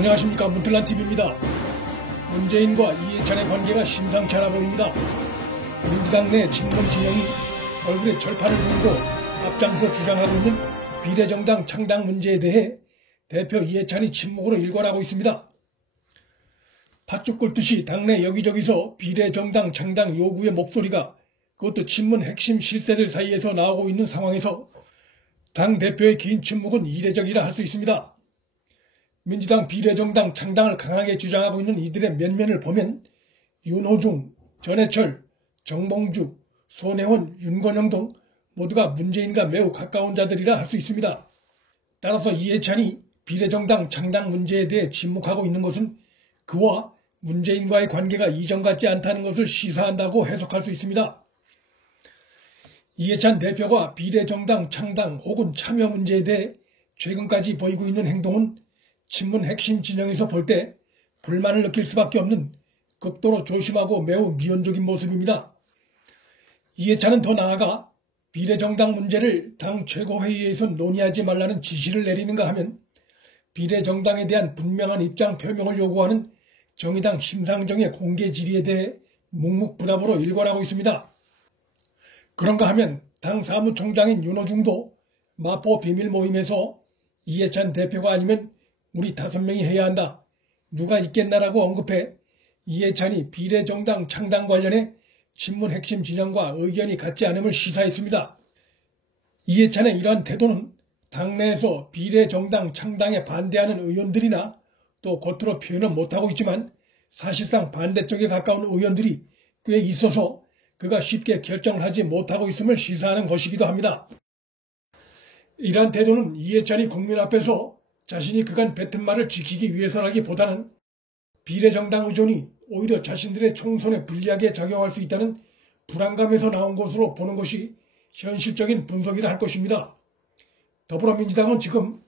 안녕하십니까. 문틀란TV입니다. 문재인과 이해찬의 관계가 심상치 않아 보입니다. 민주당 내 친문 진영이 얼굴에 철판을 들고 앞장서 주장하고 있는 비례정당 창당 문제에 대해 대표 이해찬이 침묵으로 일관하고 있습니다. 팥죽 끓듯이 당내 여기저기서 비례정당 창당 요구의 목소리가 그것도 친문 핵심 실세들 사이에서 나오고 있는 상황에서 당대표의 긴 침묵은 이례적이라 할 수 있습니다. 민주당 비례정당 창당을 강하게 주장하고 있는 이들의 면면을 보면 윤호중, 전해철, 정봉주, 손혜원, 윤건영 등 모두가 문재인과 매우 가까운 자들이라 할 수 있습니다. 따라서 이해찬이 비례정당 창당 문제에 대해 침묵하고 있는 것은 그와 문재인과의 관계가 이전 같지 않다는 것을 시사한다고 해석할 수 있습니다. 이해찬 대표가 비례정당 창당 혹은 참여 문제에 대해 최근까지 보이고 있는 행동은 친문 핵심 진영에서 볼 때 불만을 느낄 수밖에 없는 극도로 조심하고 매우 미온적인 모습입니다. 이해찬은 더 나아가 비례정당 문제를 당 최고회의에서 논의하지 말라는 지시를 내리는가 하면 비례정당에 대한 분명한 입장 표명을 요구하는 정의당 심상정의 공개 질의에 대해 묵묵부답으로 일관하고 있습니다. 그런가 하면 당 사무총장인 윤호중도 마포 비밀 모임에서 이해찬 대표가 아니면 우리 5명이 해야 한다. 누가 있겠나라고 언급해 이해찬이 비례정당 창당 관련해 친문 핵심 진영과 의견이 같지 않음을 시사했습니다. 이해찬의 이러한 태도는 당내에서 비례정당 창당에 반대하는 의원들이나 또 겉으로 표현은 못하고 있지만 사실상 반대쪽에 가까운 의원들이 꽤 있어서 그가 쉽게 결정을 하지 못하고 있음을 시사하는 것이기도 합니다. 이러한 태도는 이해찬이 국민 앞에서 자신이 그간 뱉은 말을 지키기 위해서라기보다는 비례정당 의존이 오히려 자신들의 총선에 불리하게 작용할 수 있다는 불안감에서 나온 것으로 보는 것이 현실적인 분석이라 할 것입니다. 더불어민주당은 지금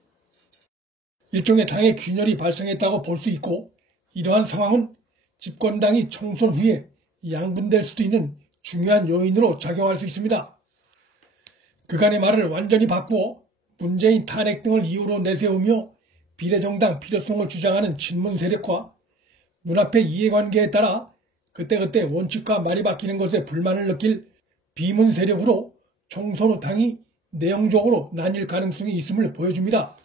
일종의 당의 균열이 발생했다고 볼 수 있고 이러한 상황은 집권당이 총선 후에 양분될 수도 있는 중요한 요인으로 작용할 수 있습니다. 그간의 말을 완전히 바꾸어 문재인 탄핵 등을 이유로 내세우며 비례정당 필요성을 주장하는 친문 세력과 눈앞의 이해관계에 따라 그때그때 원칙과 말이 바뀌는 것에 불만을 느낄 비문 세력으로 총선 후 당이 내용적으로 나뉠 가능성이 있음을 보여줍니다.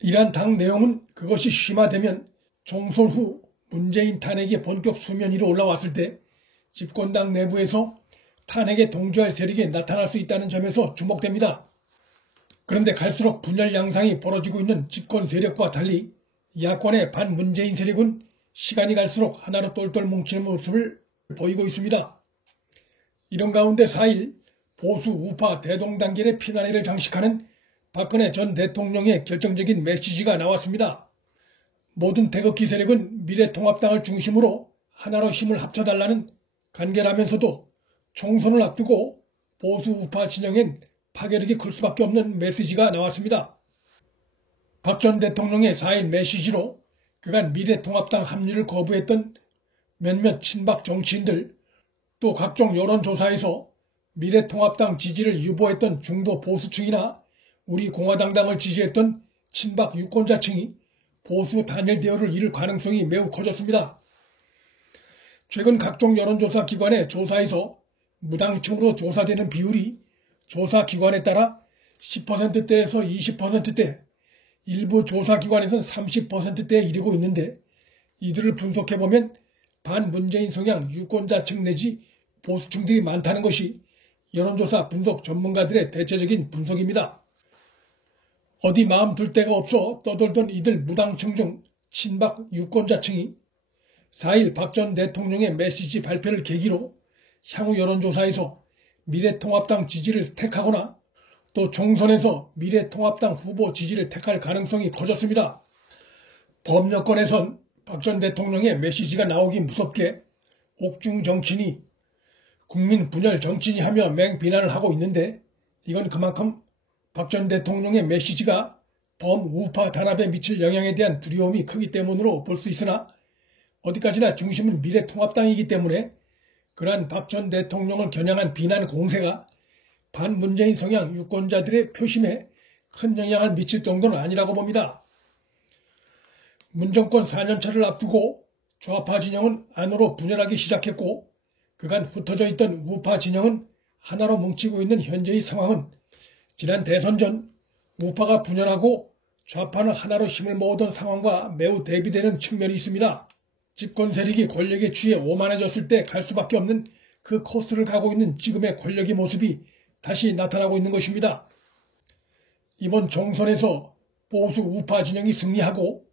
이러한 당 내용은 그것이 심화되면 총선 후 문재인 탄핵이 본격 수면 위로 올라왔을 때 집권당 내부에서 탄핵에 동조할 세력이 나타날 수 있다는 점에서 주목됩니다. 그런데 갈수록 분열 양상이 벌어지고 있는 집권 세력과 달리 야권의 반문재인 세력은 시간이 갈수록 하나로 똘똘 뭉치는 모습을 보이고 있습니다. 이런 가운데 4일 보수 우파 대동단결의 피난회를 장식하는 박근혜 전 대통령의 결정적인 메시지가 나왔습니다. 모든 태극기 세력은 미래통합당을 중심으로 하나로 힘을 합쳐달라는 간결하면서도 총선을 앞두고 보수 우파 진영엔 파괴력이 클 수밖에 없는 메시지가 나왔습니다. 박 전 대통령의 4일 메시지로 그간 미래통합당 합류를 거부했던 몇몇 친박 정치인들 또 각종 여론조사에서 미래통합당 지지를 유보했던 중도 보수층이나 우리 공화당당을 지지했던 친박 유권자층이 보수 단일 대우를 이룰 가능성이 매우 커졌습니다. 최근 각종 여론조사 기관의 조사에서 무당층으로 조사되는 비율이 조사 기관에 따라 10%대에서 20%대, 일부 조사 기관에서는 30%대에 이르고 있는데 이들을 분석해보면 반문재인 성향 유권자층 내지 보수층들이 많다는 것이 여론조사 분석 전문가들의 대체적인 분석입니다. 어디 마음 둘 데가 없어 떠돌던 이들 무당층 중 친박 유권자층이 4일 박 전 대통령의 메시지 발표를 계기로 향후 여론조사에서 미래통합당 지지를 택하거나 또 총선에서 미래통합당 후보 지지를 택할 가능성이 커졌습니다. 범여권에선 박 전 대통령의 메시지가 나오기 무섭게 옥중 정치인이 국민 분열 정치인이 하며 맹비난을 하고 있는데 이건 그만큼 박 전 대통령의 메시지가 범우파 단합에 미칠 영향에 대한 두려움이 크기 때문으로 볼 수 있으나 어디까지나 중심은 미래통합당이기 때문에 그러한 박 전 대통령을 겨냥한 비난 공세가 반문재인 성향 유권자들의 표심에 큰 영향을 미칠 정도는 아니라고 봅니다. 문정권 4년차를 앞두고 좌파 진영은 안으로 분열하기 시작했고 그간 흩어져 있던 우파 진영은 하나로 뭉치고 있는 현재의 상황은 지난 대선 전 우파가 분열하고 좌파는 하나로 힘을 모으던 상황과 매우 대비되는 측면이 있습니다. 집권 세력이 권력에 취해 오만해졌을 때 갈 수밖에 없는 그 코스를 가고 있는 지금의 권력의 모습이 다시 나타나고 있는 것입니다. 이번 총선에서 보수 우파 진영이 승리하고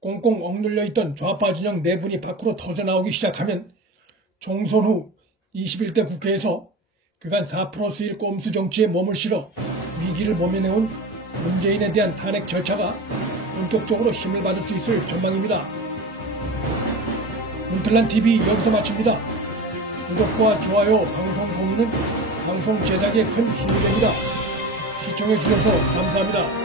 꽁꽁 억눌려 있던 좌파 진영 내분이 밖으로 터져나오기 시작하면 총선 후 21대 국회에서 그간 4+1 꼼수 정치에 몸을 실어 위기를 모면해온 문재인에 대한 탄핵 절차가 본격적으로 힘을 받을 수 있을 전망입니다. 문틀란TV 여기서 마칩니다. 구독과 좋아요, 방송 공유는 방송 제작에 큰 힘이 됩니다. 시청해주셔서 감사합니다.